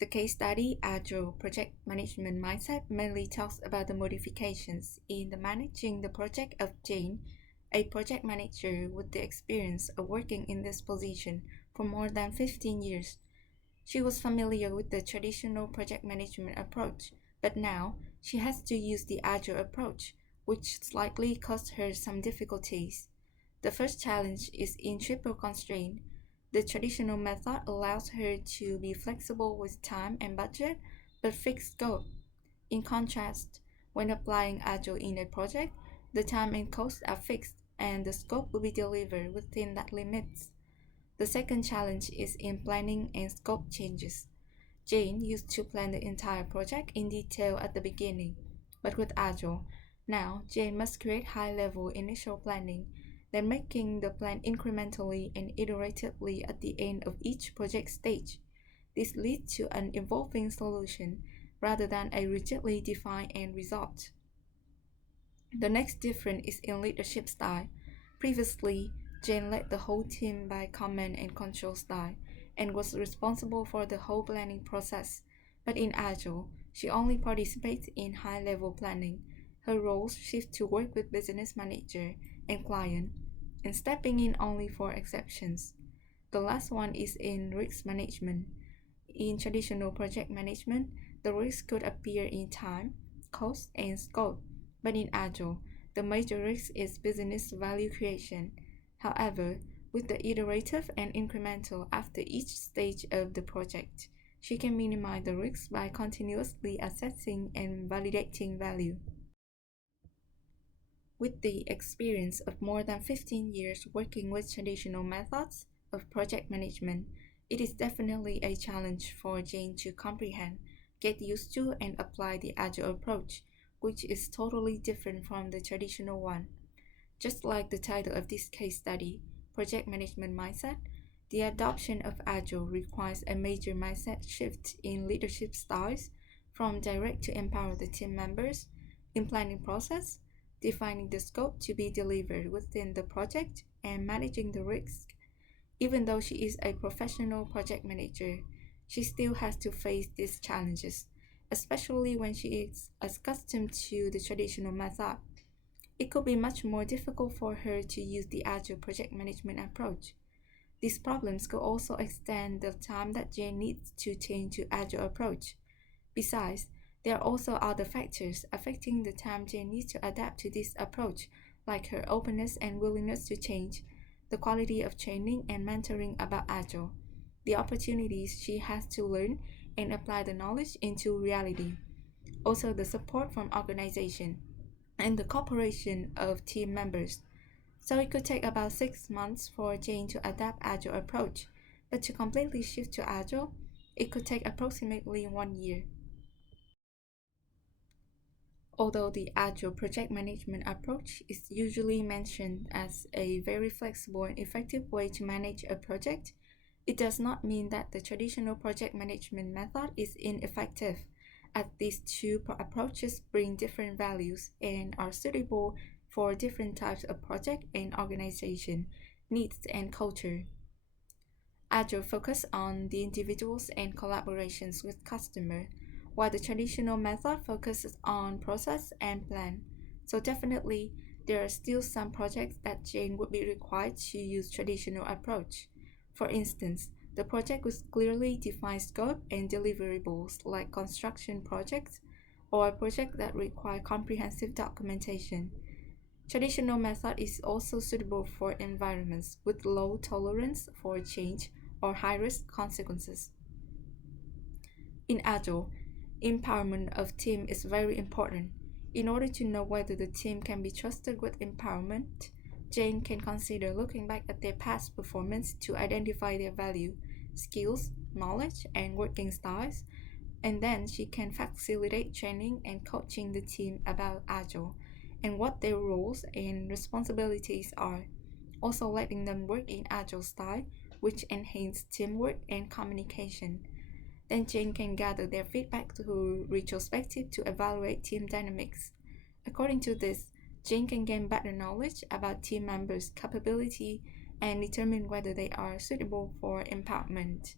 The case study, Agile Project Management Mindset, mainly talks about the modifications in the managing the project of Jane, a project manager with the experience of working in this position for more than 15 years. She was familiar with the traditional project management approach, but now she has to use the Agile approach, which slightly caused her some difficulties. The first challenge is in triple constraint. The traditional method allows her to be flexible with time and budget, but fixed scope. In contrast, when applying Agile in a project, the time and cost are fixed, and the scope will be delivered within that limits. The second challenge is in planning and scope changes. Jane used to plan the entire project in detail at the beginning, but with Agile, now Jane must create high-level initial planning, then making the plan incrementally and iteratively at the end of each project stage. This leads to an evolving solution rather than a rigidly defined end result. The next difference is in leadership style. Previously, Jane led the whole team by command and control style and was responsible for the whole planning process. But in Agile, she only participates in high-level planning. Her roles shift to work with business manager and client, and stepping in only for exceptions. The last one is in risk management. In traditional project management, the risk could appear in time, cost, and scope, but in Agile, the major risk is business value creation. However, with the iterative and incremental after each stage of the project, she can minimize the risk by continuously assessing and validating value. With the experience of more than 15 years working with traditional methods of project management, it is definitely a challenge for Jane to comprehend, get used to, and apply the Agile approach, which is totally different from the traditional one. Just like the title of this case study, Project Management Mindset, the adoption of Agile requires a major mindset shift in leadership styles, from direct to empower the team members, in planning process, defining the scope to be delivered within the project, and managing the risk. Even though she is a professional project manager, she still has to face these challenges, especially when she is accustomed to the traditional method. It could be much more difficult for her to use the Agile project management approach. These problems could also extend the time that Jane needs to change to Agile approach. Besides, there are also other factors affecting the time Jane needs to adapt to this approach, like her openness and willingness to change, the quality of training and mentoring about Agile, the opportunities she has to learn and apply the knowledge into reality, also the support from organization, and the cooperation of team members. So it could take about 6 months for Jane to adapt Agile approach, but to completely shift to Agile, it could take approximately 1 year. Although the Agile project management approach is usually mentioned as a very flexible and effective way to manage a project, it does not mean that the traditional project management method is ineffective, as these two approaches bring different values and are suitable for different types of project and organization needs and culture. Agile focus on the individuals and collaborations with customer, while the traditional method focuses on process and plan. So definitely, there are still some projects that Jane would be required to use traditional approach. For instance, the project with clearly defined scope and deliverables like construction projects or a project that require comprehensive documentation. Traditional method is also suitable for environments with low tolerance for change or high-risk consequences. In Agile, empowerment of team is very important. In order to know whether the team can be trusted with empowerment, Jane can consider looking back at their past performance to identify their value, skills, knowledge, and working styles, and then she can facilitate training and coaching the team about Agile and what their roles and responsibilities are, also letting them work in Agile style, which enhance teamwork and communication. Then Jane can gather their feedback through retrospective to evaluate team dynamics. According to this, Jane can gain better knowledge about team members' capability and determine whether they are suitable for empowerment.